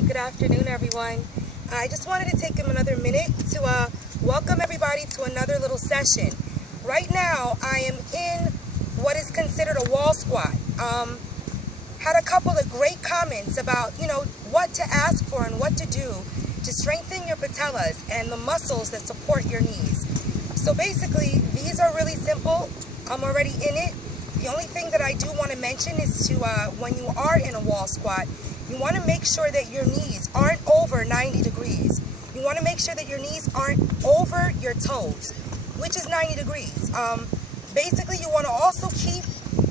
Hi, good afternoon everyone. I just wanted to take another minute to welcome everybody to another little session. Right now I am in what is considered a wall squat. Had a couple of great comments about, what to ask for and what to do to strengthen your patellas and the muscles that support your knees. So basically, these are really simple. I'm already in it. The only thing that I do want to mention is to, when you are in a wall squat, you want to make sure that your knees aren't over 90 degrees. You want to make sure that your knees aren't over your toes, which is 90 degrees. Basically, you want to also keep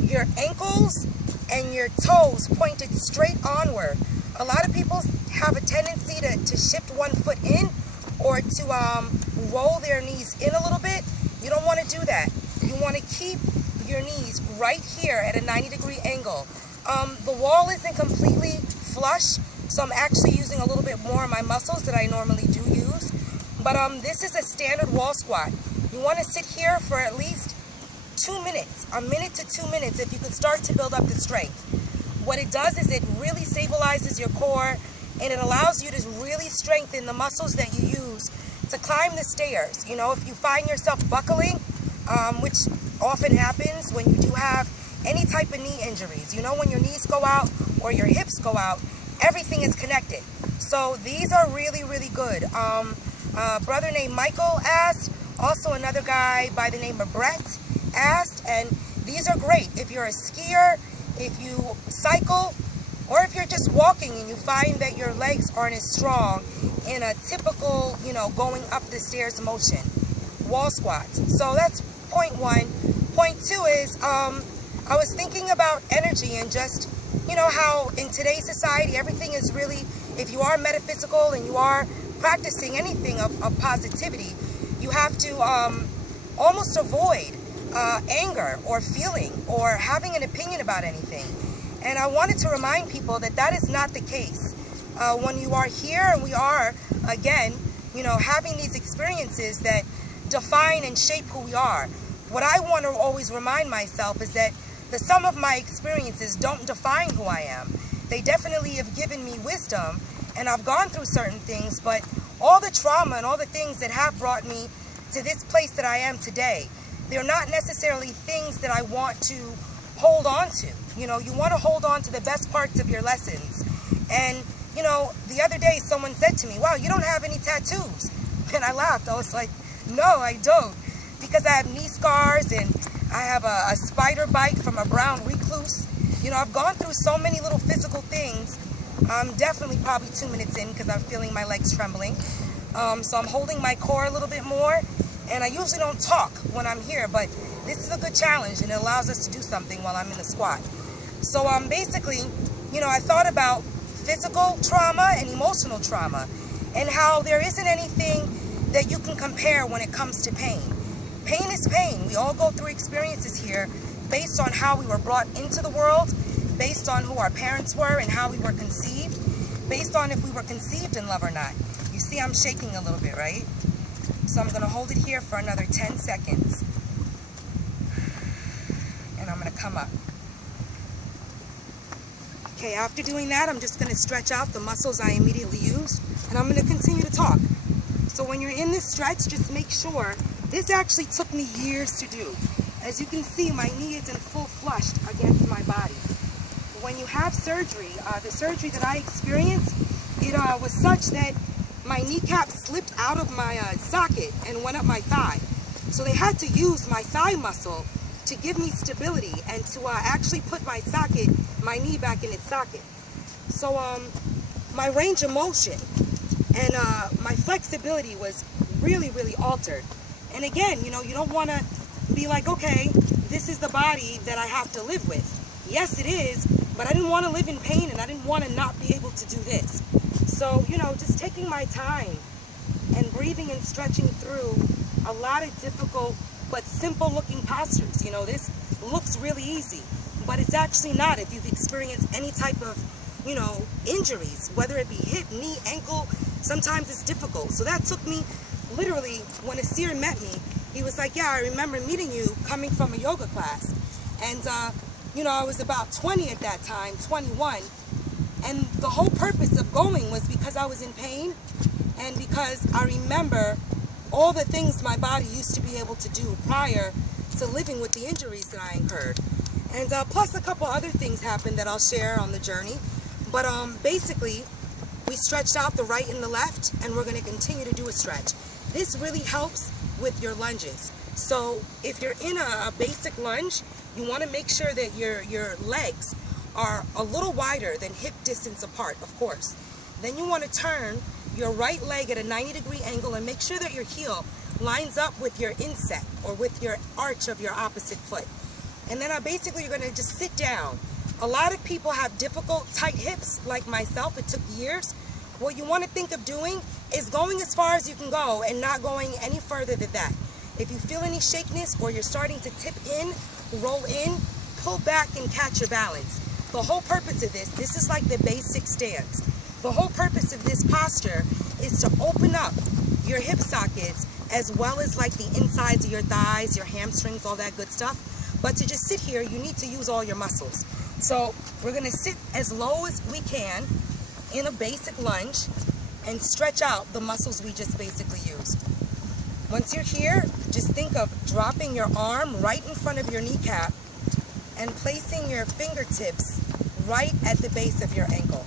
your ankles and your toes pointed straight onward. A lot of people have a tendency to shift one foot in or to roll their knees in a little bit. You don't want to do that. You want to keep your knees right here at a 90-degree angle. The wall isn't completely flush, so I'm actually using a little bit more of my muscles that I normally do use. But this is a standard wall squat. You want to sit here for at least 2 minutes, a minute to 2 minutes, if you could start to build up the strength. What it does is it really stabilizes your core, and it allows you to really strengthen the muscles that you use to climb the stairs. If you find yourself buckling, which often happens when you do have any type of knee injuries, when your knees go out or your hips go out, everything is connected. So these are really, really good. A brother named Michael asked, also another guy by the name of Brett asked, and these are great if you're a skier, if you cycle, or if you're just walking and you find that your legs aren't as strong in a typical, going up the stairs motion. Wall squats. So that's point one. Point two is, I was thinking about energy and just, how in today's society, everything is really, if you are metaphysical and you are practicing anything of positivity, you have to almost avoid anger or feeling or having an opinion about anything. And I wanted to remind people that that is not the case. When you are here and we are, again, having these experiences that define and shape who we are, what I want to always remind myself is that the sum of my experiences don't define who I am. They definitely have given me wisdom, and I've gone through certain things, but all the trauma and all the things that have brought me to this place that I am today, they're not necessarily things that I want to hold on to. You want to hold on to the best parts of your lessons. And, the other day someone said to me, wow, you don't have any tattoos. And I laughed. I was like, no, I don't. Because I have knee scars and I have a spider bite from a brown recluse. I've gone through so many little physical things. I'm definitely probably 2 minutes in because I'm feeling my legs trembling. So I'm holding my core a little bit more. And I usually don't talk when I'm here, but this is a good challenge and it allows us to do something while I'm in the squat. So basically, I thought about physical trauma and emotional trauma and how there isn't anything that you can compare when it comes to pain. Pain is pain. We all go through experiences here based on how we were brought into the world, based on who our parents were and how we were conceived, based on if we were conceived in love or not. You see I'm shaking a little bit, right? So I'm going to hold it here for another 10 seconds. And I'm going to come up. Okay, after doing that, I'm just going to stretch out the muscles I immediately used. And I'm going to continue to talk. So when you're in this stretch, just make sure, this actually took me years to do. As you can see, my knee isn't full flushed against my body. When you have surgery, the surgery that I experienced, it was such that my kneecap slipped out of my socket and went up my thigh. So they had to use my thigh muscle to give me stability and to actually put my knee back in its socket. So my range of motion and my flexibility was really, really altered. And again, you don't want to be like, okay, this is the body that I have to live with. Yes, it is, but I didn't want to live in pain and I didn't want to not be able to do this. So, just taking my time and breathing and stretching through a lot of difficult but simple looking postures. This looks really easy, but it's actually not if you've experienced any type of, injuries, whether it be hip, knee, ankle. Sometimes it's difficult. So that took me literally, when Asir met me, he was like, yeah, I remember meeting you coming from a yoga class. And, I was about 20 at that time, 21. And the whole purpose of going was because I was in pain and because I remember all the things my body used to be able to do prior to living with the injuries that I incurred. And plus a couple other things happened that I'll share on the journey. But basically, we stretched out the right and the left, and we're going to continue to do a stretch. This really helps with your lunges. So if you're in a basic lunge, you want to make sure that your legs are a little wider than hip distance apart, of course. Then you want to turn your right leg at a 90-degree angle and make sure that your heel lines up with your inset or with your arch of your opposite foot. And then basically you're going to just sit down. A lot of people have difficult tight hips like myself. It took years. What you want to think of doing is going as far as you can go and not going any further than that. If you feel any shakiness or you're starting to tip in, roll in, pull back and catch your balance. The whole purpose of this is like the basic stance. The whole purpose of this posture is to open up your hip sockets as well as like the insides of your thighs, your hamstrings, all that good stuff. But to just sit here, you need to use all your muscles. So we're going to sit as low as we can in a basic lunge and stretch out the muscles we just basically used. Once you're here, just think of dropping your arm right in front of your kneecap and placing your fingertips right at the base of your ankle.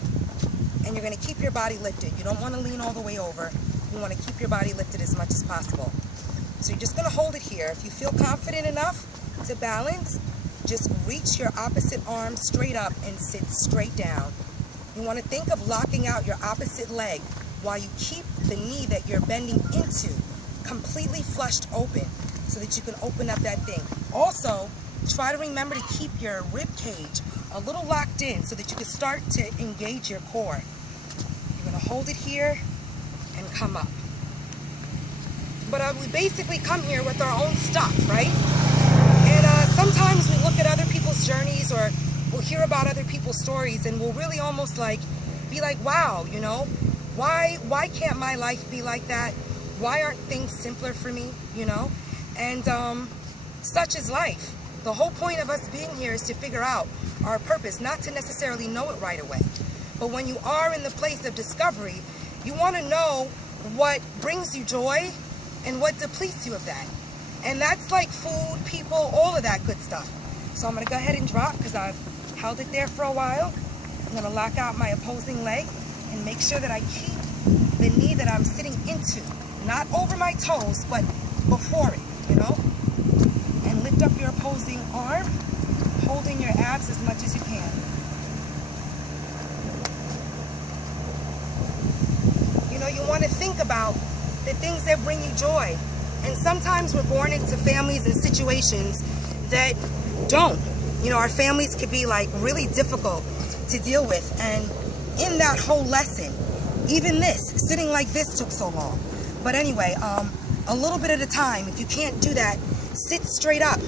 And you're going to keep your body lifted. You don't want to lean all the way over. You want to keep your body lifted as much as possible. So you're just going to hold it here. If you feel confident enough to balance, just reach your opposite arm straight up and sit straight down. You want to think of locking out your opposite leg while you keep the knee that you're bending into completely flushed open so that you can open up that thing. Also, try to remember to keep your rib cage a little locked in so that you can start to engage your core. You're going to hold it here and come up. But we basically come here with our own stuff, right? And sometimes we look at other people's journeys or we'll hear about other people's stories and we'll really almost like be like, wow, you know, why can't my life be like that? Why aren't things simpler for me, you know? And such is life. The whole point of us being here is to figure out our purpose, not to necessarily know it right away. But when you are in the place of discovery, you want to know what brings you joy and what depletes you of that. And that's like food, people, all of that good stuff. So I'm going to go ahead and drop because I've held it there for a while. I'm going to lock out my opposing leg and make sure that I keep the knee that I'm sitting into, not over my toes, but before it, you know? And lift up your opposing arm, holding your abs as much as you can. You know, you want to think about the things that bring you joy. And sometimes we're born into families and situations that don't. You know, our families could be like really difficult to deal with. And in that whole lesson, even this, sitting like this took so long. But anyway, a little bit at a time. If you can't do that, sit straight up.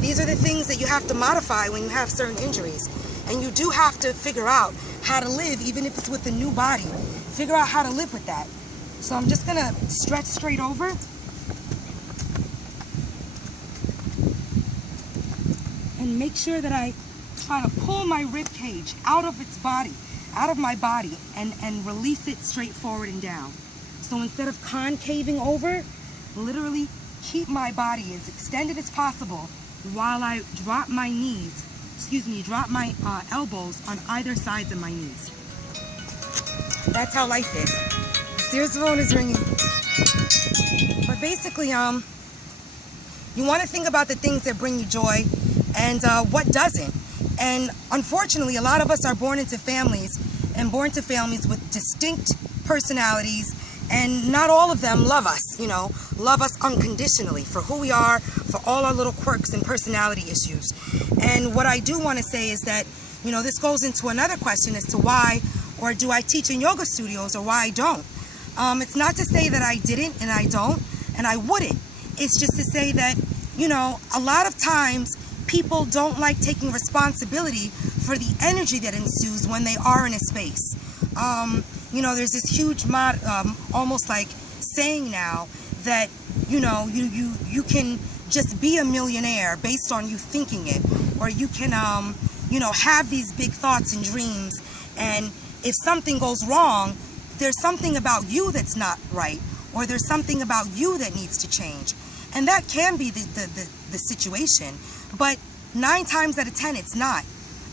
These are the things that you have to modify when you have certain injuries. And you do have to figure out how to live, even if it's with a new body. Figure out how to live with that. So I'm just going to stretch straight over. And make sure that I try to pull my rib cage out of its body, out of my body, and release it straight forward and down. So instead of concaving over, literally keep my body as extended as possible while I drop my knees, drop my elbows on either sides of my knees. That's how life is. Steers phone is ringing. But basically, you want to think about the things that bring you joy and what doesn't. And unfortunately, a lot of us are born into families with distinct personalities, and not all of them love us, you know, love us unconditionally for who we are, for all our little quirks and personality issues. And what I do want to say is that, you know, this goes into another question as to why, or do I teach in yoga studios or why I don't. It's not to say that I didn't and I don't and I wouldn't. It's just to say that, you know, a lot of times people don't like taking responsibility for the energy that ensues when they are in a space. You know, there's this huge almost like saying now that, you know, you can just be a millionaire based on you thinking it, or you can, you know, have these big thoughts and dreams and if something goes wrong, there's something about you that's not right, or there's something about you that needs to change. And that can be the situation, but 9 times out of 10, it's not.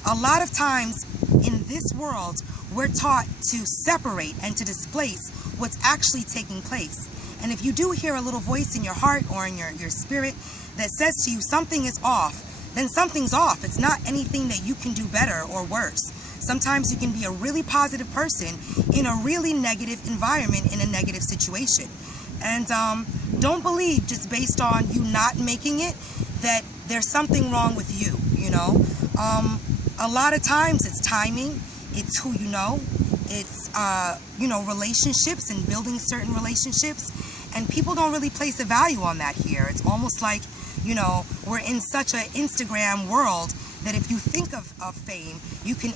A lot of times in this world, we're taught to separate and to displace what's actually taking place. And if you do hear a little voice in your heart or in your spirit that says to you something is off, then something's off. It's not anything that you can do better or worse. Sometimes you can be a really positive person in a really negative environment, in a negative situation. And don't believe just based on you not making it that there's something wrong with you, you know. A lot of times it's timing, it's who you know, it's, you know, relationships and building certain relationships. And people don't really place a value on that here. It's almost like, you know, we're in such an Instagram world that if you think of fame, you can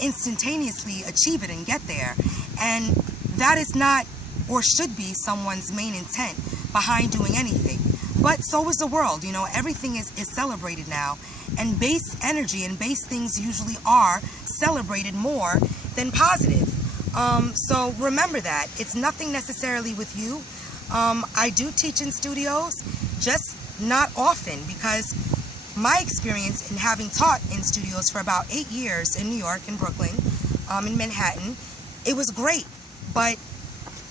instantaneously achieve it and get there. And that is not or should be someone's main intent behind doing anything. But so is the world, you know, everything is celebrated now. And base energy and base things usually are celebrated more than positive. So remember that. It's nothing necessarily with you. I do teach in studios, just not often, because my experience in having taught in studios for about 8 years in New York, in Brooklyn, in Manhattan, it was great. But,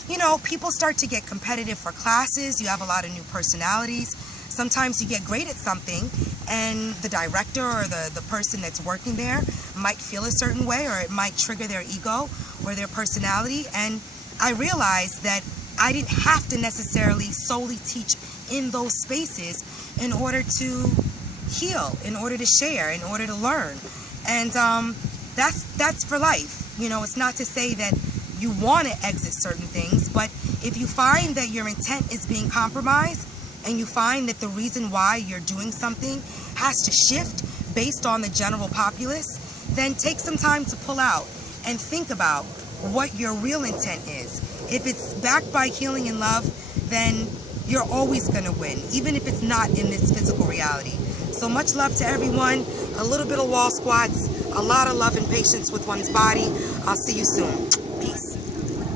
you know, people start to get competitive for classes. You have a lot of new personalities. Sometimes you get great at something and the director or the person that's working there might feel a certain way, or it might trigger their ego or their personality. And I realized that I didn't have to necessarily solely teach in those spaces in order to heal, in order to share, in order to learn. And that's for life. You know, it's not to say that you want to exit certain things, but if you find that your intent is being compromised and you find that the reason why you're doing something has to shift based on the general populace, then take some time to pull out and think about what your real intent is. If it's backed by healing and love, then you're always going to win, even if it's not in this physical reality. So much love to everyone, a little bit of wall squats, a lot of love and patience with one's body. I'll see you soon.